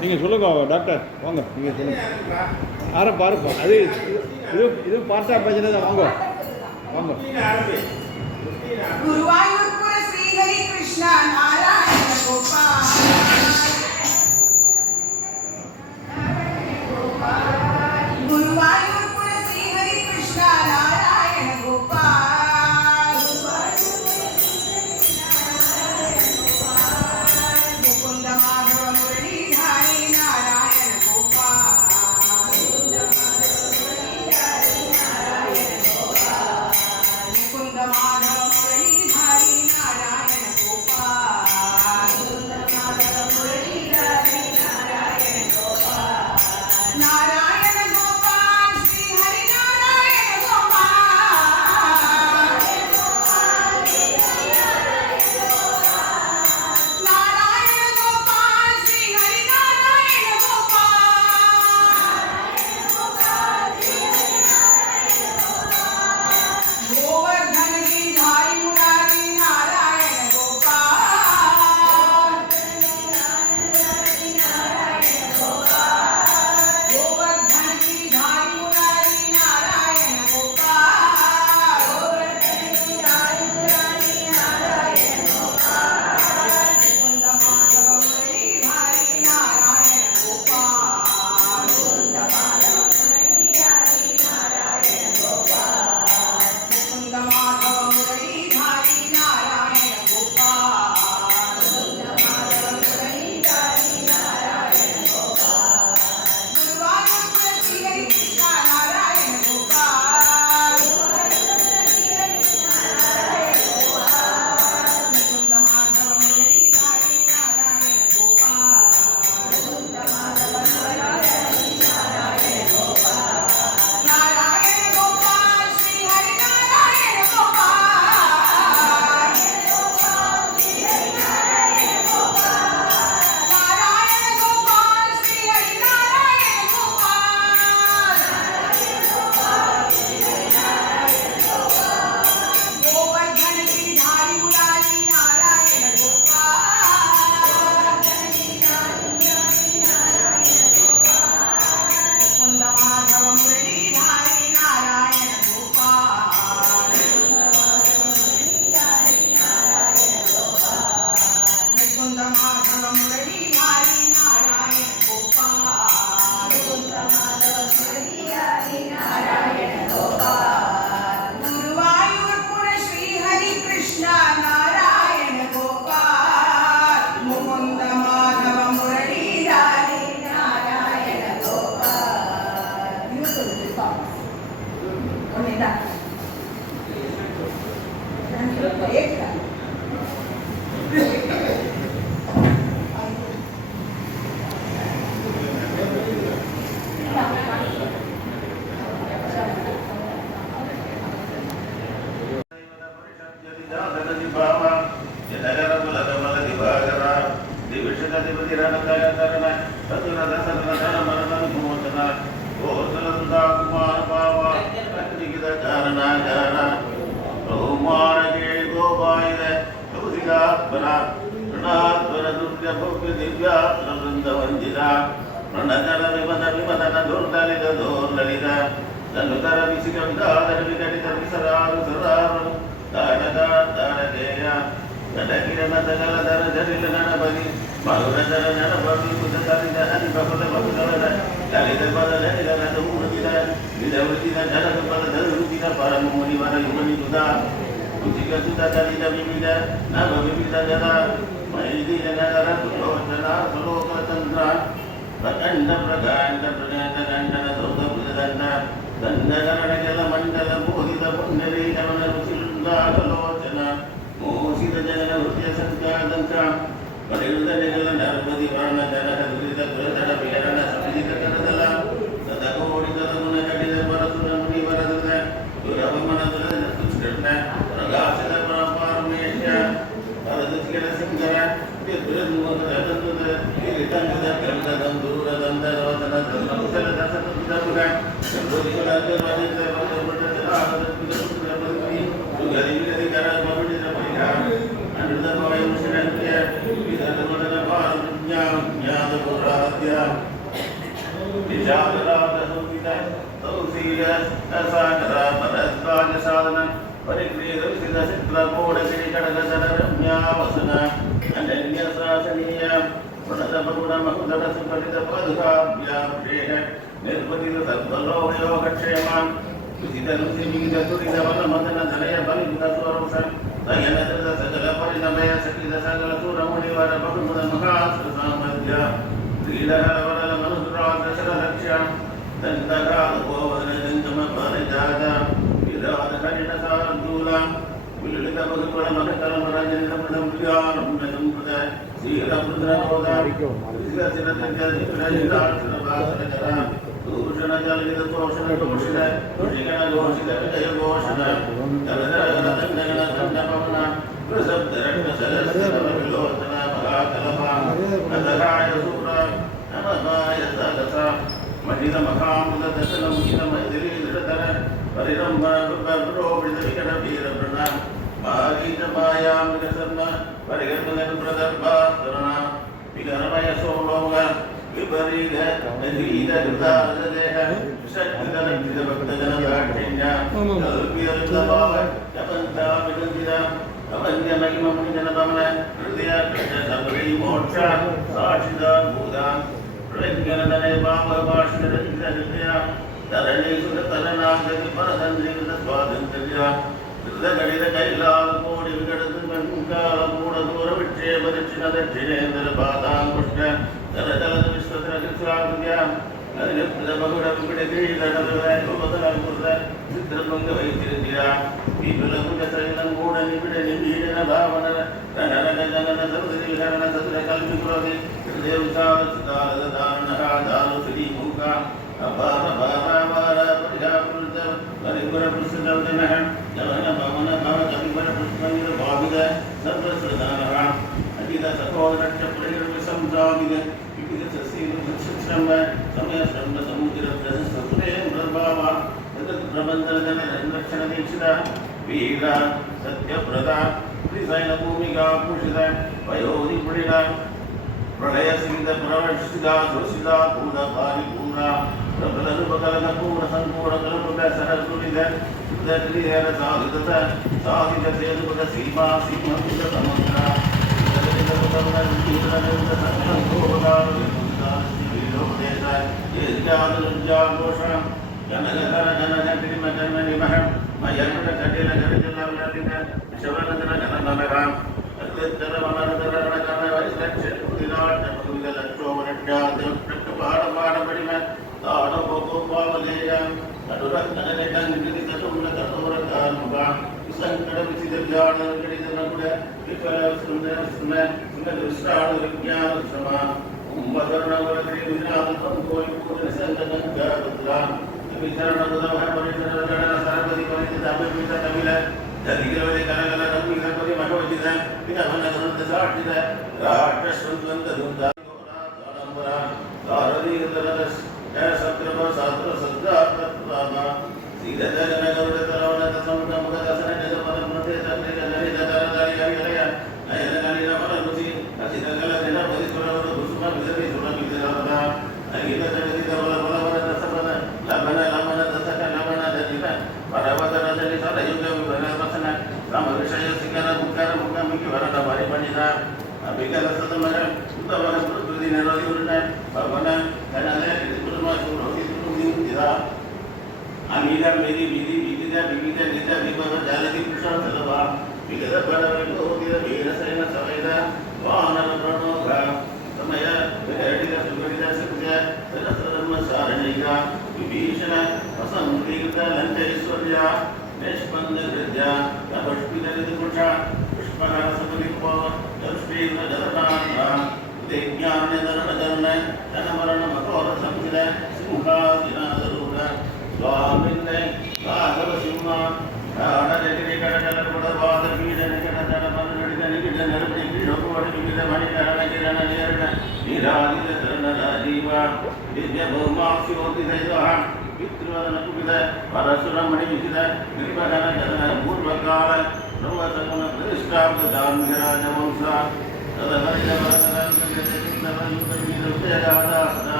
நீங்கள் சொல்லுங்க டாக்டர் வாங்க நீங்கள் சொல்லுங்கள் ஆரம்பா அது இது பார்த்தா பிரச்சனை தான் வாங்க வாங்க குருவாயூர்புர ஸ்ரீ ஹரி கிருஷ்ணா நாராயண கோபால் குருவாயூர்புர ஸ்ரீ ஹரி கிருஷ்ணா நாராயண கோபால் முகுந்த மாதவ முரளிதாரி நாராயண கோபால் முகுந்த Madhava முரளிதாரி Narayana Gopal Bala Pranatwara Durga Bhukya Divyatra Vrinda Vanjita Pranatara Vimana Vimana Durlalita Durlalita Danutara Visika Vidadara Vidadita Visararu Sararu Dhanaka Dhanakeya Dadakira Natagala Dara Jarila Nanapadi Mahuradara Nanapadi Buddhasalita Anipakula Bakudala Lalita Pada Lalita Nadamurita Vidavritita Janaka Pada Dharutina Paramumani Vara Yumani Tuda Ujika Tuta Dalita Vimida Nava Vimida Jada Maidi Janagara Tulotana Saloka Chandra Prakanda Prakanda Prakanda Gandana Soda Buddhadanda Dandagara Jala Mandala Bodhita Pundari Javana Ruchilunda Kalocana Mosita Janana Rutya Sankadanta Padilda Jala Narvadi Varana Janaka Durita Puratana Pirana Sapidita Kanadala Sadakori Kadamuna Kadida Paratuna Muni Varadana Duravamana Dana Tuskirna Ragasana Paraparamesha Paradukira Singara Pirudmukha Ratanduda Kiritanga Kanadam Dura Danda Ravana Dhammasala Dasana Pidapura Sambodhikala Vadita Vadita Adana Pidapura Tugadimika Kara Mavita Paya Under the Maya Mushantia Vidana Paramya Yada Puradya Vijayara Dasumita Tausila Asakara Padasvana Sadhana Parikriya Sita Sitra Boda Sirikada Ramya Vasana Ananya Sasaniya Pranata Padura Mahudara Supatita Padha Vyapreha Nirpatita Satvalo Yoga Kshema Visita Lusimita Surita Vala Madana Dhanaya Balita Swarusan Dayana Sakala Parinamaya Sakita Sakala Suramuni Vara Bahumada Mahasra Samadhya Sridhara Vara Manusra Dashara Raksha Dandaka Govana Dantama Parijata Vidavada Karina Sarandula Vilita Bhagavana Makatala Marajana Pradampriya Ramnasampada Sira Pudra Roda Sira Sinatanka Rajita Sarabhasana Dushana Jalita Toshana Toshana Tushikana Goshita Vidaya Goshana Taladara Dandana Dandapavana Prasabdharakta Salasana Vilotana Mahakalapa Nadaraya Sura Namahaya Sadasa Mahida Mahamula Dasana Mahida Mahidiri Dhradara Pariramba Rupapro Vidvikana Vira Prana Mahita Maya Mikasarna Parigatana Pradharba Sarana Vigaramaya Solonga Vipariga Medrida Gurdara Deha Shaktidana Vida Bhaktadana Bhaktenya Kalpira Bhava Yapanta Vidandira Avanya Mahima Manjana Bhamana Hridaya Krishna Sabri Moksha Sachida Buddha Prajnana Bhava Vashkara Hridaya Dharani Sudatarana Gati Paradandri Swadhantarya Hridagada Kailal Kodi Vikadatu Mankala Buddha Dura Vichya Parichina Dachinendra Bhadam Krishna Dharadala Vishwatra Kisradya Adinapura Bhaguda Vikadagri Dharadala Yobadala Buddha Siddhamanga Vaitiriya Vipula Buddha Sailam Buddha Nipida Nipidana Bhavana Ranaraga Janana Sarvadhi Viharana Satra Kalpi Puradi Hridevsala Siddhala Dharana Dalu Sri Mukha Abara Bara Bara Prijapurta Paripura Prasadavanah Javana Bhavana Bhava Kapipara Prasmangira Bhavida Sarvasradhanaha Adita Sakodra Chaprayur Visamdhavida Vipida Sasila Sashrama Samaya Sramma Samudira Prasa Sasurem Prabhava Tatat Prabandana Rakshana Dekshita Veera Satya Prada Prisaina Bhumika Pushita Vayodi Purida Pradaya Singita Pravashida Susida Buddha Pari Pura Prabhadanu Bhakalana Pura Sankura Kalapura Sarasudita Sudadriyara Sadhita Sadhita Sedhupada Sima Sima Buddha Samantra Sadhita Buddha Sudhita Nanda Sakala Bhoda Buddha Sivilo Desa Yedjada Nujja Gosha Janagara Janagantiri Majanani Maham Mayakata Kadila Karijala Vladita Shavanandana Jananamaram Aditara Manadara Rakana Vaisakshya Udinat Udila Lakshovanatya Devaprakapara Padapadiman Dada Boko Pavaleya Aduratana Gandhiri Tatumna Tatura Dharmuka Sankara Visidajana Gidanakuda Vipala Sundara Sundara Sundara Vistara Vijnana Sama Umbadarana Varadri Vijnana Pankoi Pura Santana Gavadra Vijnana Dudava Paritana Sarvadi Paritana Vijnana Tamila Jadikala Kanagala Ramila Pari Mahavajita Vijnana Dutta Sartita Rata Sundanta Dutta Dhamara Saradi Daradas Satrava Satra Sadra Tattva Sida Dana Gavada Taravana Samudamada Dasana Jagamana Mate Tatrika Nari Dadara Dari Hari Ayana Nalina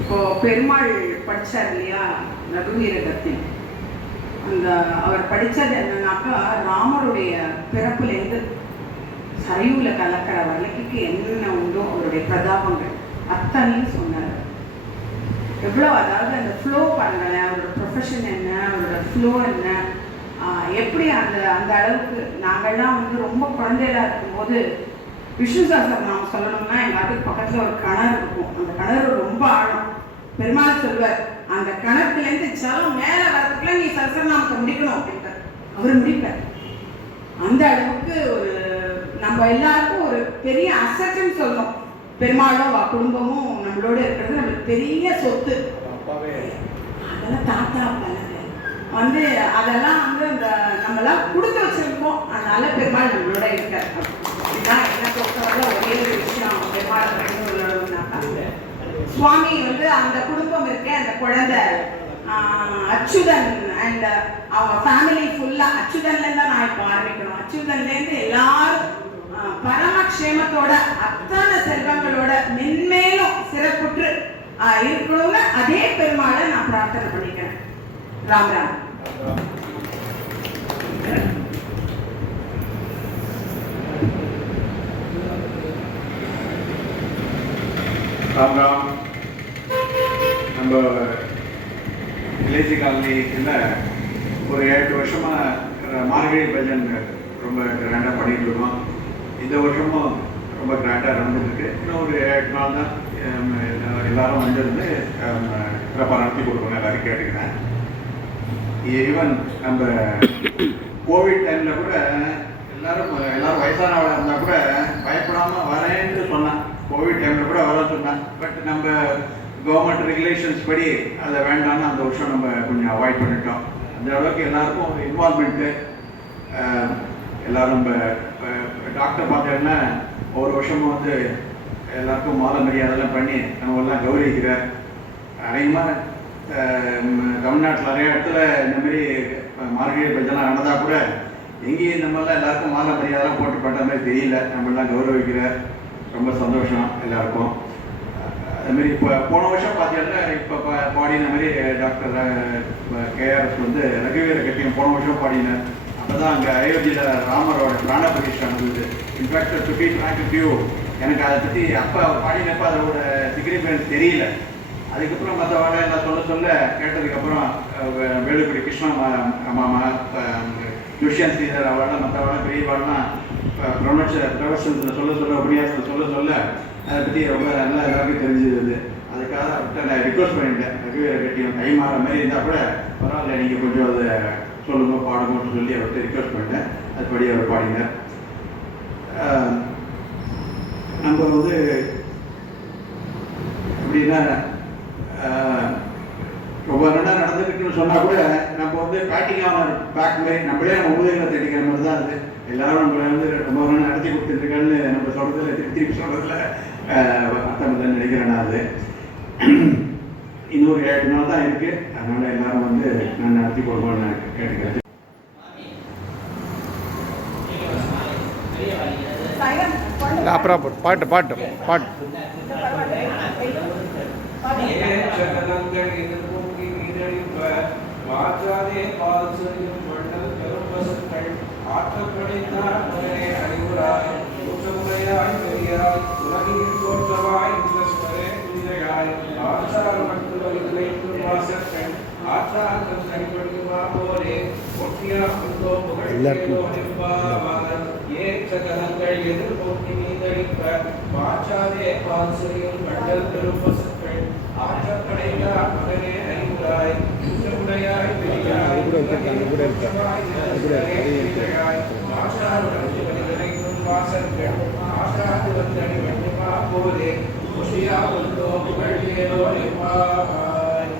இப்போ பெருமாள் படிச்சார் இல்லையா, ரகுவீரகத்தி. அந்த அவர் படித்தது என்னன்னாக்கா, ராமருடைய பிறப்புலேருந்து சரிவுல கலக்கிற வழக்குக்கு என்னென்ன உண்டோ அவருடைய பிரதாபங்கள் அத்தனையும் சொன்னார். எவ்வளோ, அதாவது அந்த ஃப்ளோ பாருங்களேன், அவரோட ப்ரொஃபஷன் என்ன, அவரோட ஃப்ளோ என்ன, எப்படி அந்த அந்த அளவுக்கு. நாங்கள்லாம் ரொம்ப குழந்தைகளா இருக்கும்போது விஷ்ணு சஹஸ்ரநாமம் சொல்லணும்னா எல்லாத்துக்கும் பக்கத்தில் ஒரு கிணறு இருக்கும். அந்த கிணறு ரொம்ப ஆழம். பெருமாள் சொல்வார், அந்த கிணத்துலேருந்து ஜலம் மேலே வரதுக்குள்ள நீ சஹஸ்ரநாமத்தை முடிக்கணும் அப்படின்ட்டார். அவர் முடிப்பார். அந்த அளவுக்கு ஒரு நம்ம எல்லாருக்கும் ஒரு பெரிய அசட்டுன்னு சொல்லணும். பெருமாளும் குடும்பமும் நம்மளோட இருக்கிறது நம்மளுக்கு பெரிய சொத்து. அதெல்லாம் தாத்தா அதெல்லாம் அந்த நம்மளாம் கொடுத்து வச்சிருக்கோம். அதனால பெருமாள் நம்மளோட இருக்கார். இதுதான் என்ன பொறுத்தவரை ஒரே ஒரு விஷயம். பெருமாள் சொல்லணும்னாக்கா, சுவாமி அந்த குடும்பம் இருக்க, அந்த குழந்தை அச்சுதன் அண்ட் அவங்க ஃபேமிலி ஃபுல்லா அச்சுதன்லேருந்து தான் நான் இப்போ ஆரம்பிக்கணும். அச்சுதன்லேருந்து எல்லாரும் பரமக்ஷேமத்தோட அத்தனை செல்வங்களோட மென்மேலும் சிறப்புற்று இருக்கணும்னு அதே பெருமாளை நான் பிரார்த்தனை பண்ணிக்கிறேன். ராம் ராம். ராம் ராம். நம்ம எல்ஐசி காலனியில் ஒரு 8 வருஷமாக மார்கழி பஜன் ரொம்ப கிராண்டாக பண்ணிட்டு இருக்கோம். இந்த வருஷமும் ரொம்ப கிராண்டாக நடந்துருக்கு. இன்னும் ஒரு 8 நாள் தான் எல்லாரும் வந்திருந்து சிறப்பாக நடத்தி கொடுக்கணும் எல்லாரும் கேட்டுக்கிறேன். ஈவன் நம்ம கோவிட் டைமில் கூட எல்லாரும் வயசானவளாக இருந்தால் கூட பயப்படாமல் வரேன்னு சொன்னேன். கோவிட் டைமில் கூட வர சொன்னேன். பட் நம்ம கவர்மெண்ட் ரெகுலேஷன்ஸ் படி அதை வேண்டாம்னு அந்த வருஷம் நம்ம கொஞ்சம் அவாய்ட் பண்ணிட்டோம். அந்த அளவுக்கு எல்லாருக்கும் ஒரு இன்வால்மெண்ட்டு. எல்லோரும் நம்ம டாக்டர் பார்த்தீங்கன்னா ஒவ்வொரு வருஷமும் எல்லாருக்கும் மாலை மரியாதைலாம் பண்ணி நம்ம எல்லாம் கௌரவிக்கிறார். அதிகமாக தமிழ்நாட்டில் நிறைய இடத்துல இந்த மாதிரி மார்கழி பஜனை நடந்தால் கூட எங்கேயும் இந்த மாதிரிலாம் எல்லாருக்கும் மாலை மரியாதைலாம் போட்டு பட்ட மாதிரி தெரியல. நம்மளாம் கௌரவிக்கிறார். ரொம்ப சந்தோஷம் எல்லாருக்கும். அதுமாரி இப்போ போன வருஷம் பார்த்தீங்கன்னா இப்போ பாடின மாதிரி டாக்டர் கேஆர்எஸ் வந்து ரகுவீர கட்டியம் போன வருஷம் பாடினார். அப்போ தான் அங்கே அயோத்தியில் ராமரோட பிராண பிரதிஷ்டை நடந்தது. In fact to be frank with you, எனக்கு அதை பற்றி அப்போ பாடினப்போ அதோட சிக்னிஃபிகன்ஸ் தெரியல. அதுக்கப்புறம் மற்ற வாழை எல்லாம் சொல்ல கேட்டதுக்கப்புறம் வேலுக்குடி கிருஷ்ணா மாமா, துஷ்யந்த் ஸ்ரீதர் அவெல்லாம் மற்ற வாழை பெரிய வாழலாம் ப்ரொஃபஷன்ஸில் சொல்ல உபன்யாசத்தில் சொல்ல அதை பற்றி ரொம்ப நல்லா எல்லாருக்கும் தெரிஞ்சுது. அதுக்காக அவர்கிட்ட நான் ரிக்வஸ்ட் பண்ணிட்டேன், ரகுவீர கட்டியம் கை மாற மாதிரி இருந்தால் கூட பரவாயில்ல, நீங்கள் கொஞ்சம் அதை சொல்லுங்க பாடுங்கன்னு சொல்லி அவர்கிட்ட ரிக்வஸ்ட் பண்ணிட்டேன். அதுபடி அவர் பாடினார். நம்ம வந்து எப்படின்னா ரொம்ப நல்லா நடந்துக்கிட்டுன்னு சொன்னால் கூட நம்ம வந்து பேட்டிங்கான பேக் மாதிரி நம்மளே நம்ம உதவிகளை தேடிக்கிற மாதிரி தான் இருக்குது. எல்லாரும் நம்மளை வந்து ரொம்ப நல்லா நடத்தி கொடுத்துருக்கான்னு நம்ம சொல்கிறதில்ல, திருப்பி சொல்கிறதில்ல அர்த்தம் தான் நினைக்கிறேன். நான் அது இன்னொரு 8 நாள் தான் இருக்குது. அதனால் எல்லாரும் வந்து நான் நடத்தி கொடுக்கணும்னு நான் கேட்டுக்கிறேன். அப்புறம் பாட்டு வாச்சாதே பால்சரியும் மண்டல் பெரும்பசுக்கள் ஆற்றப்படைத்தார் மகனே அறிவுராய் ஊற்றமுறையாய் பெரியாய் உலகில் தோற்றவாய் இந்தஸ்வரே குதிரையாய் ஆச்சார் மட்டுவர்களை வாசற்கள் ஆச்சார் கைப்படியுமா போலே ஒட்டியா உண்டோ புகழ்ந்தோ நிற்பாவார் ஏற்றகலங்கள் எதிர்போக்கி மீதளிப்ப வாச்சாதே பால்சரியும் மண்டல் பெரும்பசுக்கள் ஆற்றப்படைத்தார் மகனே அறிவுராய் ஊற்றமுறையாய் பெரியாய் வாசற்கள் ஆற்றாது வந்தடி வண்டிமா போலே குஷியா வந்தோ புகழ்ந்தேனோ நிற்பாவாய்.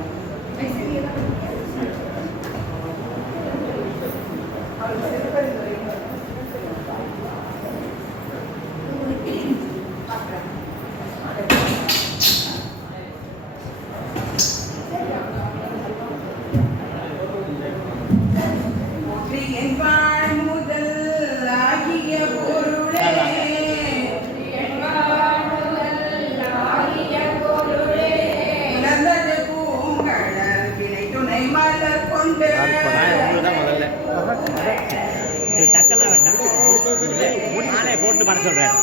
போட்டு பாட சொல்றேன்.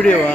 வீடியோவா?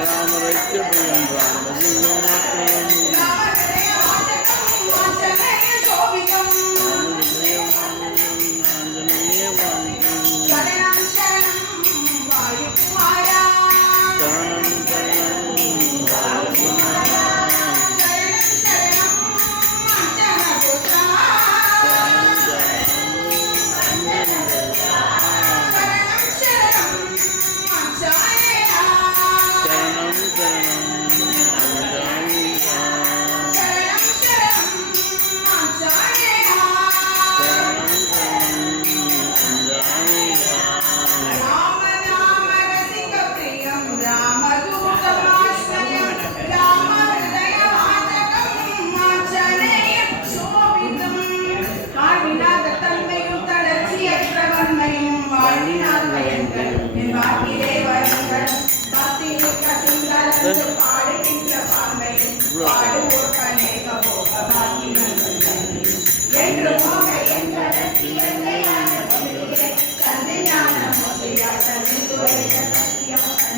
ராம ரட்சபயம் ராம திவ்யமாத்திரம்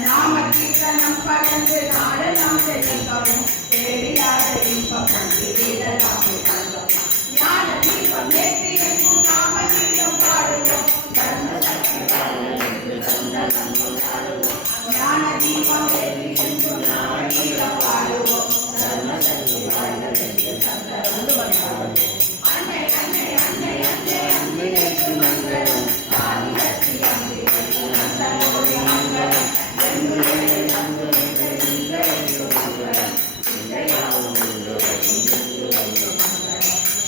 நாமகீர்த்தனம் பறந்து நாடலாம் தெரிவிக்கவும் தேடியாத இன்பம் ஞான தீபம் ஏற்றி எங்கும் நாமகீர்த்தம் பாடுவோம் ஞான தீபம் ஏற்றி எங்கும் நாமகீர்த்தம் பாடுவோம் அன்னை அன்னை அன்னை அன்னை அன்னை ஆதிசக்தி அன்னை அந்தனோடி மங்களம்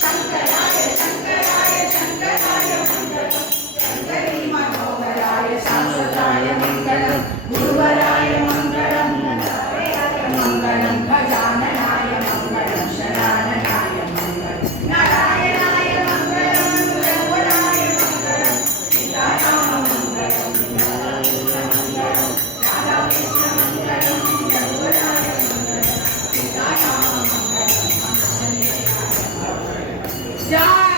சங்கராய சங்கராய சங்கராய மங்களம் சங்கரி மனோகராய சாஸ்வதாய மங்களம் குருவராய மங்களம் நாராயணாய மங்களம் கஜானனாய மங்களம் சரணாய மங்களம் நாராயணாய மங்களம் குருவராய மங்களம் சீதாராம மங்களம் மங்களம் ராதாகிருஷ்ண மங்களம் குருவராய மங்களம் சீதாராம மங்களம் ஜாய்